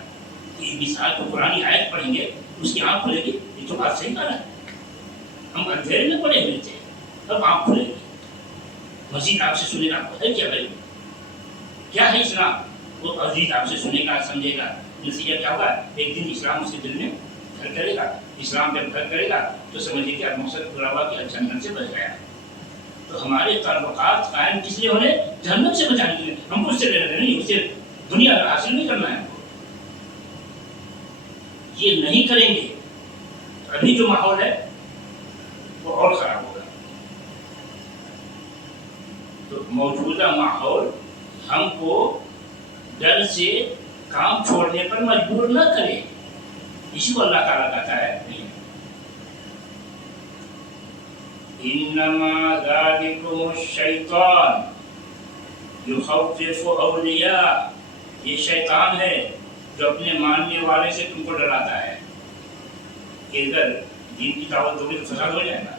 یہ مثال کو پرانی آیت پڑھیں گے اس کی آنکھ کھلے گی. یہ تو بات صحیح کہا ہے، ہم اندھیرے میں پڑے ہوئے تھے، اب آنکھ کھلے گی. مزید آپ سے سنے گا ہے کیا بھائی؟ کیا ہے اسلام؟ وہ عزیز آپ سے سنے گا، سمجھے گا. نتیجہ کیا ہوگا؟ ایک دن اسلام اس کے دل میں گھر کرے گا. اسلام جب گھر کرے گا تو سمجھے کہ مقصد پورا ہوا کہ جہنم سے بچ گیا. تو ہمارے تعلقات قائم کس لیے ہونے؟ جہنم سے بچانے کے لیے. ہم کو اس سے لینا نہیں، اس سے دنیا حاصل نہیں کرنا ہے. ہم کو یہ نہیں کریں گے ابھی جو ماحول ہے وہ اور خراب ہوگا. تو موجودہ ماحول ہم کو ڈر سے کام چھوڑنے پر مجبور نہ کرے. اسی کو اللہ تعالیٰ کہتا ہے انما ذالکم الشیطان یخوف اولیاء. یہ شیطان ہے جو اپنے ماننے والے سے تم کو ڈراتا ہے کہ اگر دین کی دعوت دو گے تو فساد ہو جائے گا،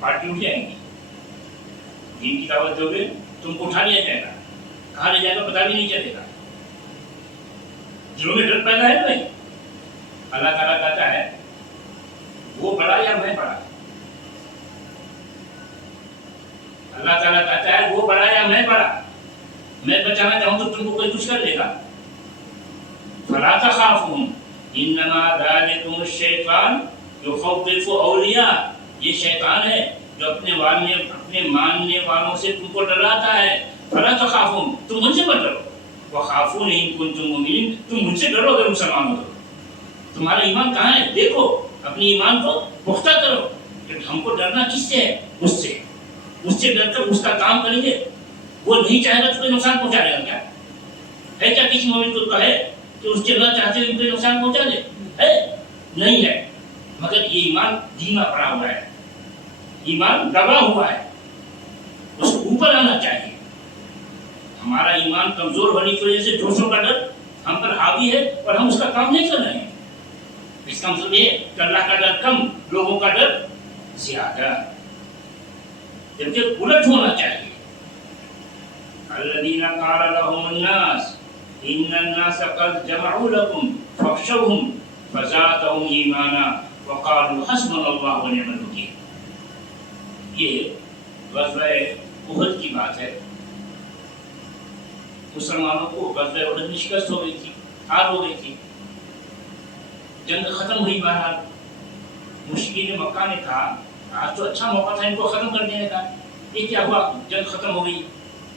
پارٹی اٹھ جائیں گی. دین کی دعوت دو گے تم کو اٹھا لیا جائے گا، کہاں لے جائے گا پتہ بھی نہیں چلے گا. دلوں میں ڈر پیدا ہے بھائی. اللہ تعالیٰ کہتا ہے وہ بڑا یا میں بڑا؟ اللہ تعالیٰ کہتا ہے وہ بڑا یا میں بڑا؟ میں بچانا چاہوں تو تم کو کوئی کچھ کر لے گا. فلا تخافون انما ذالکم الشیطان یخوف اولیاء. یہ شیطان ہے جو اپنے ماننے والوں سے تم کو ڈراتا ہے. فلا تخافون، تم مجھ سے مت ڈرو. وخافون ان کنتم مؤمنین، تم مجھ سے ڈرو اگر مسلمان ہو تو. تمہارا ایمان کہاں ہے؟ دیکھو اپنی ایمان کو پختہ کرو. ہم کو ڈرنا کس سے ہے؟ اس سے ڈر کر اس کا کام کریں گے. وہ نہیں چاہے گا تو کوئی نقصان پہنچا دے گا کیا؟ ہے کیا کسی مومن کو کہے کہ اس کے اللہ چاہتے ہوئے کوئی نقصان پہنچا دے؟ ہے نہیں ہے. مگر یہ ایمان دھیما پڑا ہوا ہے، ایمان دبا ہوا ہے، اس کو اوپر آنا چاہیے. ہمارا ایمان کمزور ہونے کی وجہ سے دوسروں کا ڈر ہم پر حاوی ہے اور ہم اس کا کام نہیں کر رہے ہیں. اس کا مطلب یہ کہ اللہ کا ڈر کم، لوگوں کا ڈر زیادہ. جبکہ الٹ ہونا چاہیے. الذين قال لهم الناس ان الناس قد جمعوا لكم فاخشوهم فزادهم ایمانا وقالوا حسبنا الله ونعم الوکیل. یہ غزوہ احد کی بات ہے. مسلمانوں کو غزوہ احد میں شکست ہو گئی تھی، ہار ہو گئی تھی، جنگ ختم ہوئی. بہرحال مشرکین مکہ نے کہا آج تو اچھا موقع تھا ان کو ختم کر دینے کا. یہ کیا ہوا؟ جنگ ختم ہو گئی،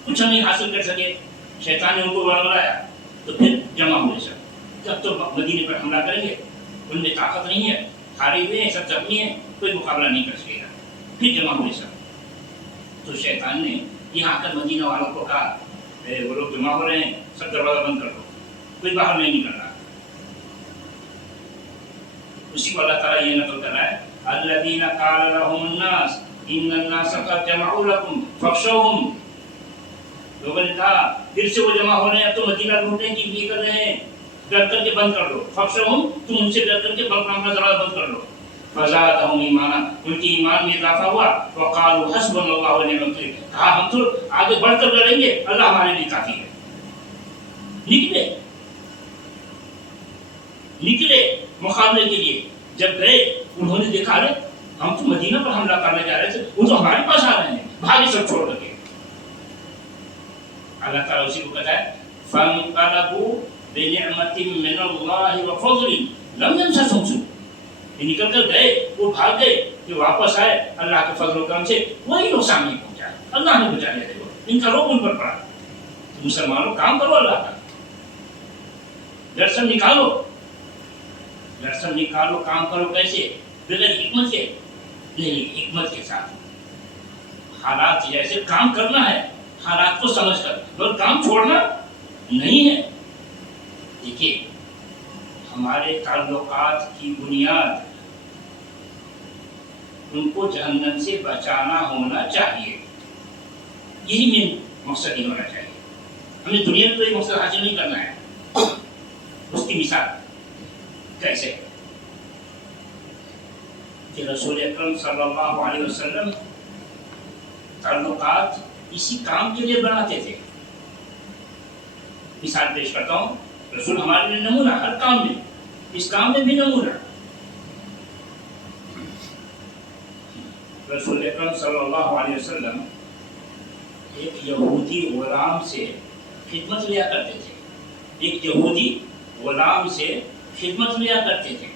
کچھ ہم نہیں حاصل کر سکے. شیطان نے ان کو بڑھایا تو پھر جمع ہوئے سب. جب تو مدینے پر حملہ کریں گے، ان میں طاقت نہیں ہے، ہارے ہوئے ہیں، سب زخمی ہیں، کوئی مقابلہ نہیں کر سکے گا. پھر جمع ہوئے سب. تو شیطان نے یہاں آ کر مدینہ والوں کو کہا وہ لوگ جمع ہو رہے ہیں، سب دروازہ بند کر دو، کوئی باہر نہیں نکل رہا. اسی کو اللہ تعالیٰ یہ نقل کر رہا ہے الذین قال لهم الناس ان الناس قد جمعوا لكم فاخشوهم. لوگوں نے کہا پھر سے وہ جمع ہو رہے ہیں، اب تو مدینہ لوٹنے کی لیے کر رہے ہیں، ڈر کر کے بند کر دو. فاخشوهم، تم ان سے ڈر کر کے اپنا دروازہ بند کر دو. فزادهم ایمانا، ان کی ایمان میں اضافہ ہوا. وقالوا حسبنا الله ونعم الوکیل، کہا ہم تو آگے بڑھ کر لڑیں گے، اللہ ہمارے لیے کافی ہے. نکلے نکلے مقابلے کے لیے. جب گئے انہوں نے دیکھا رہے ہم تو مدینہ پر حملہ کرنے جا رہے تھے, وہ تو ہمارے پاس آ رہے ہیں, بھاگے سب چھوڑ لگے. اللہ تعالیٰ اسی کو کہتا ہے فَانْقَلَبُوا بِنِعْمَةٍ مِّنَ اللَّهِ وَفَضْلٍ لَمْ يَمْسَسْهُمْ سُوءٌ. یہ نکل کر گئے, وہ بھاگ گئے, کہ واپس آئے اللہ کے فضل و کرم سے کوئی نقصان نہیں پہنچا, اللہ نے بچا لیا. دیکھو ان کا روب ان پر پڑا. مسلمانوں کام کرو اللہ کا, درسن نکالو, درسن نکالو, کام کرو. کیسے؟ بغیر حکمت کے نہیں, حکمت کے ساتھ. حالات جیسے کام کرنا ہے حالات کو سمجھ کر, اور کام چھوڑنا نہیں ہے. دیکھیے ہمارے تعلقات کی بنیاد ان کو جہنم سے بچانا ہونا چاہیے. یہی مین مقصد ہی ہونا چاہیے. ہمیں دنیا میں کوئی مقصد حاصل نہیں کرنا ہے. اس کی مثال کیسے کہ رسول اکرم صلی اللہ علیہ وسلم تعلقات اسی کام کے لیے بناتے تھے. مثال پیش کرتا ہوں, رسول ہمارے لیے نمونہ ہر کام میں, اس کام میں بھی نمونہ. رسول اکرم صلی اللہ علیہ وسلم ایک یہودی غلام سے خدمت لیا کرتے تھے. ایک یہودی غلام سے خدمت لیا کرتے تھے.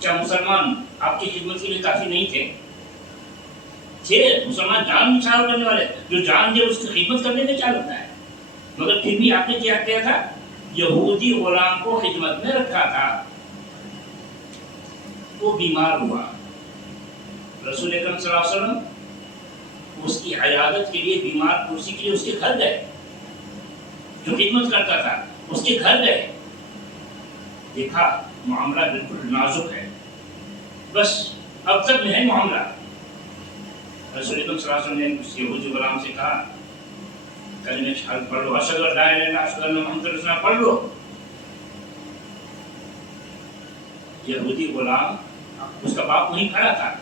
کیا مسلمان آپ کی خدمت کے لیے کافی نہیں تھے؟ تھے. مسلمان جان نچھاور کرنے والے, جو جان دے اس کی خدمت کرنے میں کیا لگتا ہے. مگر پھر بھی آپ نے کیا کیا تھا, یہودی غلام کو خدمت میں رکھا تھا. وہ بیمار ہوا, رسول اکرم صلی اللہ علیہ وسلم اس کی عیادت کے لیے, بیمار کرسی کے لیے اس کے گھر گئے. جو خدمت کرتا تھا اس کے گھر گئے, دیکھا معاملہ بالکل نازک ہے, بس اب تک میں ہے معاملہ. رسول اکرم صلی اللہ علیہ وسلم نے اس یہودی غلام سے کہا کلمہ شہادت پڑھ لو, اشہد ان لا الہ الا اللہ اشہد ان محمد رسول اللہ پڑھ لو. یہودی غلام, اس کا باپ وہیں کھڑا تھا,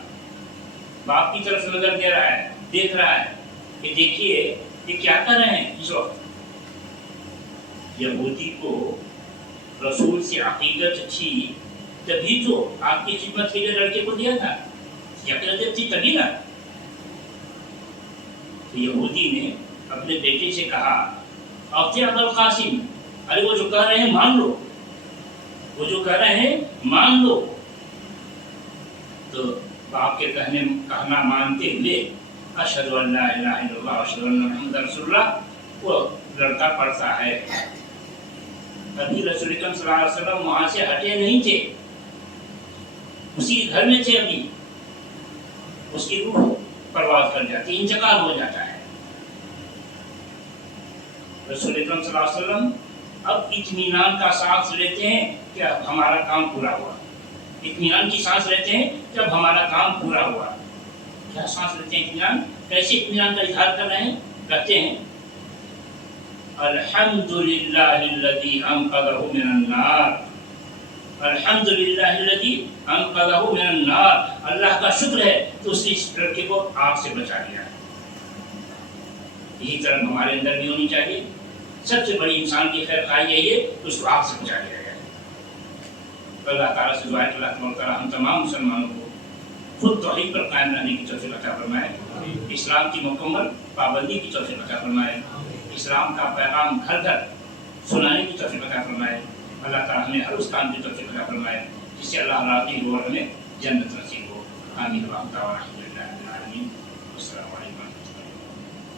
باپ کی طرف نظر دے رہا ہے, دیکھ رہا ہے کہ دیکھیے یہ کیا کر رہے ہیں اس وقت. یہودی کو رسول سے عقیدت تھی تبھی تو آپ کی خدمت کے لیے لڑکے کو دیا تھا. عقیدت تھی تبھی نا. یہودی نے اپنے بیٹے سے کہا اطیع ابا القاسم, ارے وہ جو کہہ رہے ہیں مان لو, وہ جو کہہ رہے ہیں مان لو. تو باپ کے کہنا مانتے ہوئے اشہد ان لا الہ الا اللہ اشہد ان محمد رسول اللہ وہ لڑکا پڑھتا ہے. ابھی رسول اکرم صلی اللہ علیہ وسلم وہاں سے ہٹے نہیں تھے, اسی گھر میں تھے. ابھی اس کی روح پرواز کر جاتی, انتقال ہو جاتا ہے. رسول اکرم صلی اللہ علیہ وسلم اب اطمینان کا سانس لیتے ہیں کہ اب ہمارا کام پورا ہوا. اطمینان کی سانس لیتے ہیں کہ اب ہمارا کام پورا ہوا. کیا سانس لیتے ہیں اطمینان؟ کیسے اطمینان کا اظہار کر رہے ہیں؟ کہتے ہیں الحمدللہ الذی انقذہ من النار, الحمدللہ الذی انقذہ من النار. اللہ کا شکر ہے تو اس نے اس لڑکے کو آگ سے بچا لیا. یہی طرح ہمارے اندر بھی ہونی چاہیے. سب سے بڑی انسان کی خیر خواہی ہے یہ, اس کو آگ سے بچا لیا گیا. اللہ تعالیٰ سے دعا ہے کہ اللہ تبارک و تعالیٰ ہم تمام مسلمانوں کو خود توحید پر قائم رہنے کی توفیق عطا فرمائے, اسلام کی مکمل پابندی کی توفیق عطا فرمائے, اسلام کا پیغام گھر گھر سنانے کی توفیق عطا فرمائے. اللہ تعالیٰ ہمیں ہر اس کام کی توفیق عطا فرمائے جس سے اللہ راضی ہو اور ہمیں جنت نصیب ہو. آمین. الحمد للہ.